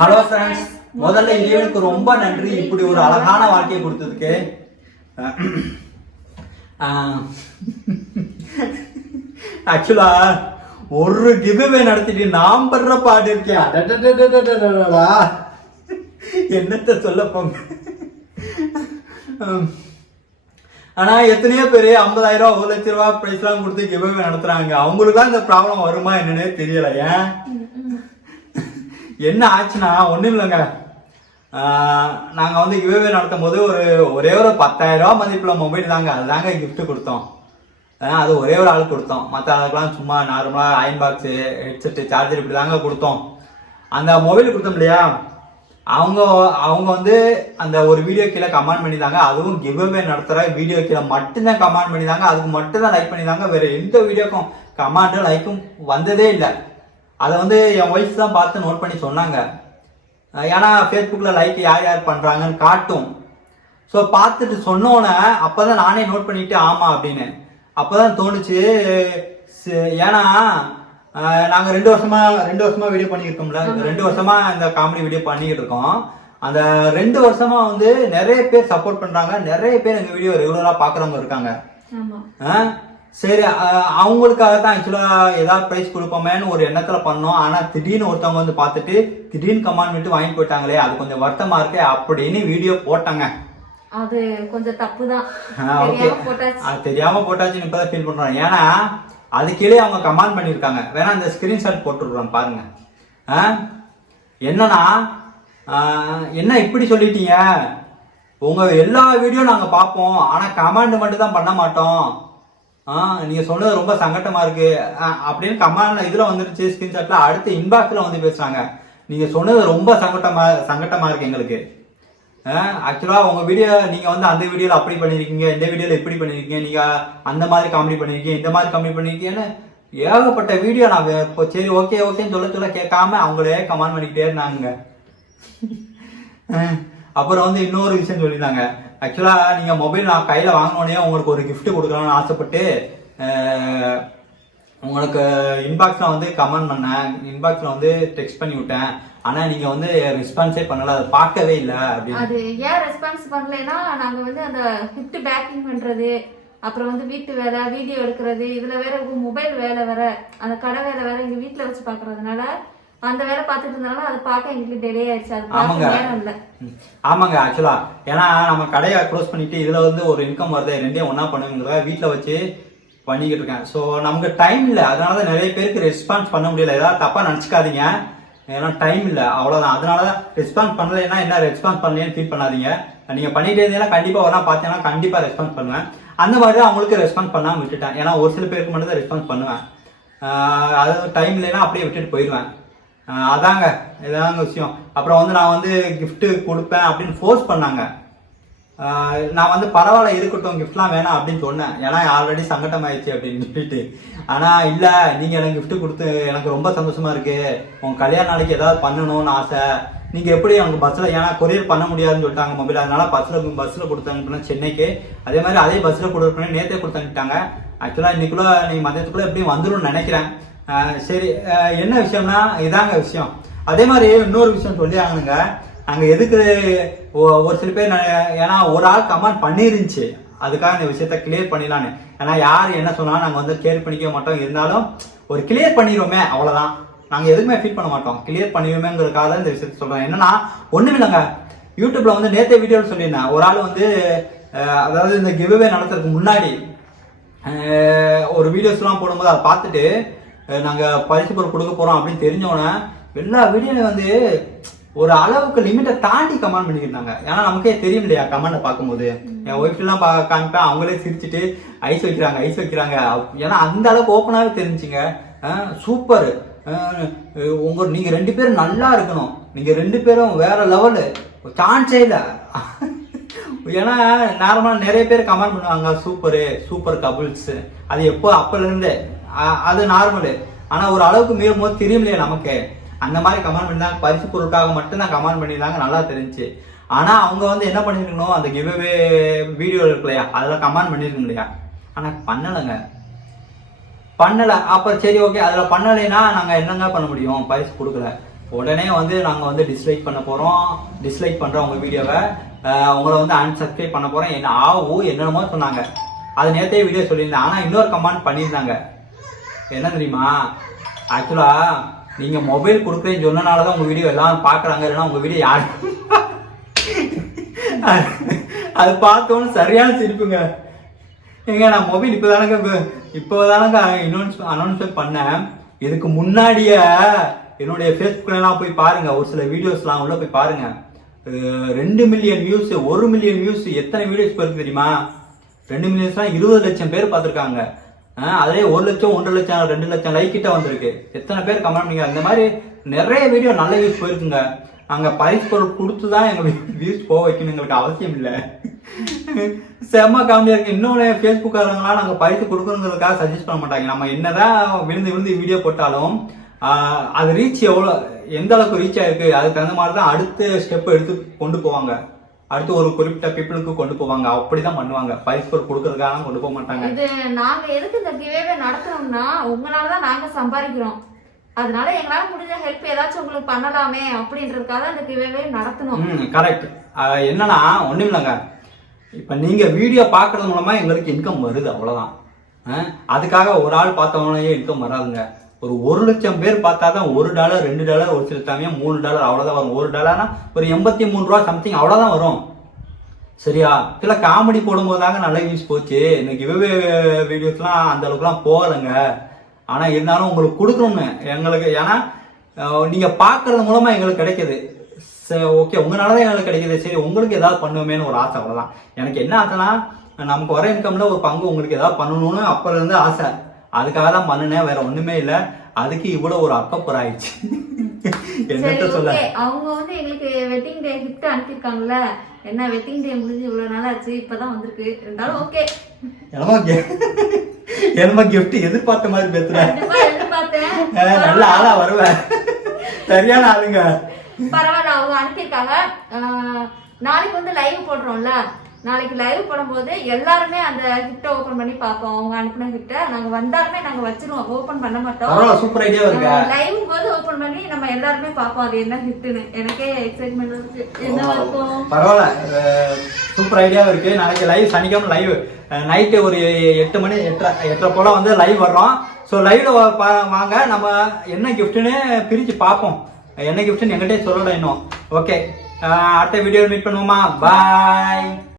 Hello friends முதல்ல இறைவனுக்கு ரொம்ப நன்றி. இப்படி ஒரு அழகான வாழ்க்கையை கொடுத்ததுக்கு. ஆக்சுவலா ஒரு கிவ்வே நடத்திட்டு நாம் படுற பாட்டு இருக்கேன் என்னத்த சொல்ல போங்க. ஆனா எத்தனையோ பேர் ஐம்பதாயிரம் ரூபா ஒரு லட்ச ரூபா பிரைஸ் எல்லாம் கொடுத்து கிவ்வே நடத்துறாங்க. அவங்களுக்குலாம் இந்த ப்ராப்ளம் வருமா என்னன்னே தெரியல ஏன்? என்ன ஆச்சுன்னா ஒன்றும் இல்லைங்க. நாங்கள் வந்து கிவ்வே நடத்தும் போது ஒரு ஒரே ஒரு பத்தாயிரம் ரூபா மதிப்பில் மொபைல் தாங்க. அதுதாங்க கிஃப்ட்டு கொடுத்தோம். அது ஒரே ஒரு ஆள் கொடுத்தோம். மற்ற ஆளுக்கெல்லாம் சும்மா நார்மலாக அயன் பாக்ஸு ஹெட்செட்டு சார்ஜர் இப்படி தாங்க கொடுத்தோம். அந்த மொபைல் கொடுத்தோம் இல்லையா? அவங்க அவங்க வந்து அந்த ஒரு வீடியோ கீழே கமெண்ட் பண்ணிதாங்க அதுவும் கிவ்அவே நடத்துகிற வீடியோ கீழே மட்டும்தான் கமெண்ட் பண்ணிதாங்க அதுக்கு மட்டும் தான் லைக் பண்ணிதாங்க வேறு எந்த வீடியோக்கும் கமெண்ட்டும் லைக்கும் வந்ததே இல்லை. அதை வந்து என் ஒய்ஃப் தான் பார்த்து நோட் பண்ணி சொன்னாங்க. ஏன்னா ஃபேஸ்புக்கில் லைக் யார் யார் பண்ணுறாங்கன்னு காட்டும். ஸோ பார்த்துட்டு சொன்னோன்னே அப்போ தான் நானே நோட் பண்ணிட்டு ஆமாம் அப்படின்னு. அப்போ தான் தோணுச்சு ஏன்னா நாங்கள் ரெண்டு வருஷமா ரெண்டு வருஷமா வீடியோ பண்ணியிருக்கோம்ல. ரெண்டு வருஷமா இந்த காமெடி வீடியோ பண்ணிக்கிட்டு இருக்கோம். அந்த ரெண்டு வருஷமா வந்து நிறைய பேர் சப்போர்ட் பண்றாங்க. நிறைய பேர் எங்க வீடியோ ரெகுலரா பாக்குறவங்க இருக்காங்க? சரி அவங்களுக்காக தான் ஆக்சுவலா ஏதாவது ப்ரைஸ் கொடுப்போமேன்னு ஒரு எண்ணத்துல பண்ணோம். ஆனா திடீர்னு ஒருத்தவங்க வந்து பார்த்துட்டு திடீர்னு கமாண்ட் பண்ணிட்டு வாங்கி போயிட்டாங்களே அது கொஞ்சம் வருத்தமா இருக்கு அப்படின்னு வீடியோ போட்டாங்க. அது கொஞ்சம் தப்பு தான் அது தெரியாம போட்டாச்சுன்னு இப்பதான் ஃபீல் பண்றோம். ஏன்னா அது கீழே அவங்க கமெண்ட் பண்ணியிருக்காங்க. வேணா அந்த ஸ்கிரீன்ஷாட் போட்டுருக்குறோம் பாருங்க? என்னன்னா என்ன இப்படி சொல்லிட்டீங்க? உங்க எல்லா வீடியோ நாங்க பார்ப்போம். ஆனா கமாண்ட் மட்டும் தான் பண்ண மாட்டோம். ஆ நீங்க சொன்னது ரொம்ப சங்கட்டமா இருக்கு. ஆ, அப்படின்னு கமாண்ட் இதுல வந்துருச்சு ஸ்கிரீன்ஷாட்ல அடுத்து இன்பாக்ஸ்ல வந்து பேசுறாங்க. நீங்க சொன்னது ரொம்ப சங்கட்டமா சங்கட்டமா இருக்கு எங்களுக்கு. ஆக்சுவலா உங்க வீடியோ நீங்க வந்து அந்த வீடியோல அப்படி பண்ணிருக்கீங்க இந்த வீடியோல இப்படி பண்ணிருக்கீங்க நீங்க அந்த மாதிரி காமெடி பண்ணிருக்கீங்க இந்த மாதிரி காமெடி பண்ணிருக்கீங்கன்னு ஏகப்பட்ட வீடியோ நான் இப்போ சரி ஓகே ஓகேன்னு சொல்ல சொல்ல கேட்காம அவங்களே கமெண்ட் பண்ணிக்கிட்டே இருந்தாங்க. அப்புறம் வந்து இன்னொரு விஷயம் சொல்லியிருந்தாங்க. ஆக்சுவலாக நீங்கள் மொபைல் நான் கையில் வாங்கினோடனே உங்களுக்கு ஒரு கிஃப்ட் கொடுக்கலாம்னு ஆசைப்பட்டு உங்களுக்கு இன்பாக்ஸில் வந்து கமெண்ட் பண்ணேன். இன்பாக்ஸில் வந்து டெக்ஸ்ட் பண்ணி விட்டேன். ஆனா நீங்க வந்து ரெஸ்பான்ஸே பண்ணல. அதை பார்க்கவே இல்லை அப்படின்னு. அது ஏன் ரெஸ்பான்ஸ் பண்ணலைன்னா நாங்க வந்து அந்த கிஃப்ட் பேக்கிங் பண்றது அப்புறம் வந்து வீட்டு வேலை வீடியோ எடுக்கிறது இதுல வேற மொபைல் வேலை வேற அந்த கடை வேலை வேற எங்க வீட்டுல வச்சு பாக்குறதுனால அந்த வேலை பார்த்துட்டு இருந்தனால அதை பார்க்க எங்களுக்கு டிலே ஆயிடுச்சு. அது ஆமாங்க. ஆமாங்க ஆக்சுவலா ஏன்னா நம்ம கடையை க்ளோஸ் பண்ணிட்டு இதுல வந்து ஒரு இன்கம் வருது ரெண்டையும் ஒண்ணா பண்ணுங்கிறத வீட்டில் வச்சு பண்ணிக்கிட்டு இருக்கேன். ஸோ நமக்கு டைம் இல்லை. அதனால தான் நிறைய பேருக்கு ரெஸ்பான்ஸ் பண்ண முடியல. ஏதாவது தப்பா நினச்சிக்காதீங்க. ஏன்னா டைம் இல்லை. அவ்வளோதான் அதனால தான் ரெஸ்பான்ஸ் பண்ணலைன்னா என்ன ரெஸ்பான்ஸ் பண்ணலைன்னு ஃபீல் பண்ணாதீங்க. நீங்கள் பண்ணிட்டே இருந்தீங்கன்னா கண்டிப்பாக வரலாம் பார்த்தீங்கன்னா கண்டிப்பாக ரெஸ்பான்ஸ் பண்ணுவேன். அந்த மாதிரி தான் அவங்களுக்கு ரெஸ்பான்ஸ் பண்ணாமல் விட்டுட்டேன். ஏன்னா ஒரு சில பேருக்கு மட்டும் தான் ரெஸ்பான்ஸ் பண்ணுவேன் அது டைம் இல்லைன்னா அப்படியே விட்டுட்டு போயிடுவேன். அதாங்க இதாங்க விஷயம். அப்புறம் வந்து நான் வந்து கிஃப்ட்டு கொடுப்பேன் அப்படின்னு ஃபோர்ஸ் பண்ணாங்க. நான் வந்து பரவாயில்ல இருக்கட்டும் கிஃப்ட்லாம் வேணாம் அப்படின்னு சொன்னேன். ஏன்னா ஆல்ரெடி சங்கடம் ஆயிடுச்சு அப்படின்னு சொல்லிட்டு. ஆனால் இல்லை நீங்கள் எனக்கு கிஃப்ட் கொடுத்து எனக்கு ரொம்ப சந்தோஷமா இருக்குது உங்கள் கல்யாண நாளைக்கு ஏதாவது பண்ணணும்னு ஆசை. நீங்கள் எப்படி அவங்க பஸ்ஸில் ஏன்னா கொரியர் பண்ண முடியாதுன்னு சொல்லிட்டாங்க மொபைல் அதனால பஸ்ஸில் பஸ்ஸில் கொடுத்தாங்க சென்னைக்கு. அதே மாதிரி அதே பஸ்ஸில் கொடுப்பேன் நேற்றே கொடுத்தாங்க ஆக்சுவலாக இன்னைக்குள்ள நீங்கள் மதியத்துக்குள்ள எப்படியும் வந்துடும் நினைக்கிறேன். சரி என்ன விஷயம்னா இதாங்க விஷயம். அதே மாதிரி இன்னொரு விஷயம் சொல்லி ஆகணுங்க அங்கே எதுக்கு ஒ- ஒரு சில பேர் ஏன்னா ஒரு ஆள் கமெண்ட் பண்ணிருந்துச்சு. அதுக்காக இந்த விஷயத்த கிளியர் பண்ணிடலான்னு. ஏன்னா யார் என்ன சொன்னாலும் நாங்கள் வந்து கிளியர் பண்ணிக்க மாட்டோம். இருந்தாலும் ஒரு கிளியர் பண்ணிடுவோமே அவ்வளோதான் நாங்கள் எதுக்குமே ஃபீல் பண்ண மாட்டோம். கிளியர் பண்ணிடுவோமேங்கிறதுக்காக தான் இந்த விஷயத்த சொல்கிறோம் என்னன்னா ஒன்றும் இல்லைங்க. யூடியூப்பில் வந்து நேற்று வீடியோவில் சொல்லியிருந்தேன். ஒரு ஆள் வந்து அதாவது இந்த கிவ்வே நடத்துறதுக்கு முன்னாடி ஒரு வீடியோஸ்லாம் போடும்போது அதை பார்த்துட்டு நாங்கள் பரிசு பொருள் கொடுக்க போகிறோம் அப்படின்னு தெரிஞ்சோன்னே எல்லா வீடியோலையும் வந்து ஒரு அளவுக்கு லிமிட்டை தாண்டி கமெண்ட் பண்ணியிருந்தாங்க ஏன்னா நமக்கே தெரியும் இல்லையா கமெண்ட்டை பார்க்கும்போது. என் ஒய்ஃப்லாம் பா- காமிப்பேன் அவங்களே சிரிச்சுட்டு ஐஸ் வைக்கிறாங்க ஐஸ் வைக்கிறாங்க. அப்- ஏன்னா அந்த அளவுக்கு ஓப்பனாகவே தெரிஞ்சுங்க. சூப்பர் உங்க நீங்கள் ரெண்டு பேரும் நல்லா இருக்கணும். நீங்கள் ரெண்டு பேரும் வேற லெவலு சான்ஸே இல்லை. ஏன்னா நார்மலா நிறைய பேர் கமெண்ட் பண்ணுவாங்க சூப்பரு சூப்பர் கபுள்ஸ் அது எப்போ அப்பல இருந்தே அது நார்மலு ஆனா ஒரு அளவுக்கு மீறும் போது தெரியும்லையே நமக்கு. அந்த மாதிரி கமெண்ட் பண்ணிருந்தாங்க பரிசு பொருட்காக மட்டும்தான் கமெண்ட் பண்ணியிருந்தாங்க. நல்லா தெரிஞ்சுச்சு ஆனா அவங்க வந்து என்ன பண்ணிருக்கணும் அந்த கிவ்அவே வீடியோ இருக்கு இல்லையா அதெல்லாம் கமெண்ட் பண்ணிருக்கணும் இல்லையா ஆனா பண்ணலைங்க. பண்ணல. அப்ப சரி ஓகே அதுல பண்ணலைன்னா நாங்க என்னங்க பண்ண முடியும்? பரிசு கொடுக்கல. உடனே வந்து நாங்கள் வந்து டிஸ்லைக் பண்ண போகிறோம் டிஸ்லைக் பண்ணுறோம் உங்கள் வீடியோவை உங்களை வந்து அன்சப்ஸ்கிரைப் பண்ண போகிறோம் என்ன ஆவு என்னென்னமோ சொன்னாங்க. அது நேற்றே வீடியோ சொல்லியிருந்தேன். ஆனால் இன்னொரு கமெண்ட் பண்ணியிருந்தாங்க. என்ன தெரியுமா? ஆக்சுவலாக நீங்கள் மொபைல் கொடுக்குறேன்னு சொன்னனால தான் உங்கள் வீடியோ எல்லாரும் பார்க்குறாங்க. இல்லைன்னா உங்கள் வீடியோ யார் அது பார்த்தோன்னு சரியான சிரிப்புங்க. ஏங்க நான் மொபைல் இப்போ தானங்க இப்போ தானங்க இன்னொன்று அனௌன்ஸ்மெண்ட் பண்ணேன். இதுக்கு முன்னாடியே என்னுடைய ஃபேஸ்புக்லாம் போய் பாருங்க. ஒரு சில வீடியோஸ்லாம் உள்ள போய் பாருங்க. ரெண்டு மில்லியன் வியூஸ் ஒரு மில்லியன் வியூஸ் எத்தனை வீடியோஸ் போயிருக்கு தெரியுமா? ரெண்டு மில்லியன்ஸ்லாம் இருபது லட்சம் பேர் பார்த்துருக்காங்க. அதே ஒரு லட்சம் ஒன்றரை லட்சம் ரெண்டு லட்சம் லைக் கிட்ட வந்திருக்கு. எத்தனை பேர் கமெண்ட் பண்ணீங்க? அந்த மாதிரி நிறைய வீடியோ நல்ல வியூஸ் போயிருக்குங்க. அங்கே பரிசு பொருள் கொடுத்து தான் எங்களுக்கு வியூஸ் போக வைக்கணும் எங்களுக்கு அவசியம் இல்லை. செம்ம காமெடியாக இருக்கு. இன்னொன்று ஃபேஸ்புக்காரங்களாம் நாங்கள் பரிசு கொடுக்கணுங்கிறதுக்காக சஜஸ்ட் பண்ண மாட்டாங்க. நம்ம என்னதான் விழுந்து விழுந்து வீடியோ போட்டாலும் அது ரீச் எவ்வளோ எந்த அளவுக்கு ரீச் ஆயிருக்கு அதுக்கு தகுந்த மாதிரி தான் அடுத்த ஸ்டெப் எடுத்து கொண்டு போவாங்க. அடுத்து ஒரு குறிப்பிட்ட பீப்புளுக்கு கொண்டு போவாங்க. அப்படிதான் பண்ணுவாங்க. பரிசு பொருள் கொடுக்கறதுக்காக கொண்டு போக மாட்டாங்க. இது நாங்க எதுக்கு இந்த கிவேவே நடத்துறோம்னா உங்களால தான் நாங்க சம்பாதிக்கிறோம். அதனால எங்களால முடிஞ்ச ஹெல்ப் ஏதாச்சும் உங்களுக்கு பண்ணலாமே அப்படின்றதுக்காக தான் இந்த கிவேவே நடத்தணும். ம் கரெக்ட் என்னன்னா ஒண்ணும் இல்லைங்க. இப்போ நீங்க வீடியோ பார்க்கறது மூலமா எங்களுக்கு இன்கம் வருது அவ்வளவுதான். அதுக்காக ஒரு ஆள் பார்த்தவங்களே இன்கம் வராதுங்க. ஒரு ஒரு லட்சம் பேர் பார்த்தா தான் ஒரு டாலர் ரெண்டு டாலர் ஒரு சில சமயம் மூணு டாலர் அவ்வளோதான் வரும். ஒரு டாலர்னா ஒரு எண்பத்தி மூணு ரூபா சம்திங் அவ்வளோதான் வரும். சரியா? சில காமெடி போடும்போது தாங்க நல்ல வியூஸ் போச்சு. இன்னைக்கு விவே வீடியோஸ்லாம் அந்த அளவுக்குலாம் போகலைங்க. ஆனால் இருந்தாலும் உங்களுக்கு கொடுக்கணுங்க எங்களுக்கு ஏன்னா நீங்கள் பார்க்குறது பார்க்கறது எங்களுக்கு எங்களுக்கு சரி ஓகே உங்களால தான் எங்களுக்கு கிடைக்கிது. சரி உங்களுக்கு ஏதாவது பண்ணுவோமேன்னு ஒரு ஆசை அவ்வளோதான் எனக்கு என்ன ஆசைனா நமக்கு வர இன்கம்ல ஒரு பங்கு உங்களுக்கு ஏதாவது பண்ணணும்னு அப்போலேருந்து ஆசை. அதுக்காக தான் பண்ணினேன் வேற ஒண்ணுமே இல்லை. அதுக்கு இவ்வளவு ஒரு அக்கப்புறம் ஆயிடுச்சு. என்னத்த சொல்ல? அவங்க வந்து எங்களுக்கு வெட்டிங் டே கிஃப்ட் அனுப்பியிருக்காங்கல்ல. என்ன வெட்டிங் டே முடிஞ்சு இவ்வளவு நாள் ஆச்சு இப்பதான் வந்திருக்கு. இருந்தாலும் ஓகே என்னமோ என்னமோ gift எதிர்பார்த்த மாதிரி பேசுற. கண்டிப்பா எதிர்பார்த்தேன். அஹ் நல்ல ஆளா வருவேன் சரியான ஆளுங்க. பரவாயில்ல அவங்க அனுப்பியிருக்காங்க. ஆஹ் நாளைக்கு வந்து லைவ் போடுறோம்ல. நாளைக்கு லைவ் போடும்போது எல்லாருமே அந்த கிஃப்ட ஓபன் பண்ணி பார்ப்போம். அவங்க அனுப்பின கிஃப்ட நாங்க வந்தாலுமே நாங்க வச்சிருவோம். ஓபன் பண்ண மாட்டோம். சூப்பர் ஐடியா இருக்கு. லைவ் போது ஓபன் பண்ணி நம்ம எல்லாருமே பார்ப்போம். அது என்ன கிஃப்ட்னு எனக்கே எக்ஸைட்மெண்ட் இருக்கு. என்ன இருக்கும் பரவாயில்ல. சூப்பர் ஐடியாவும் இருக்கு. நாளைக்கு லைவ் சனிக்கிழமை லைவ் நைட்டு ஒரு எட்டு மணி எட்டரை எட்டரை போல வந்து லைவ் வர்றோம். ஸோ லைவ்ல வாங்க. நம்ம என்ன கிஃப்ட்னு பிரிச்சு பார்ப்போம். என்ன கிஃப்ட்னு எங்கிட்டே சொல்லலாம் இன்னும். ஓகே அடுத்த வீடியோ மீட் பண்ணுவோமா? பாய்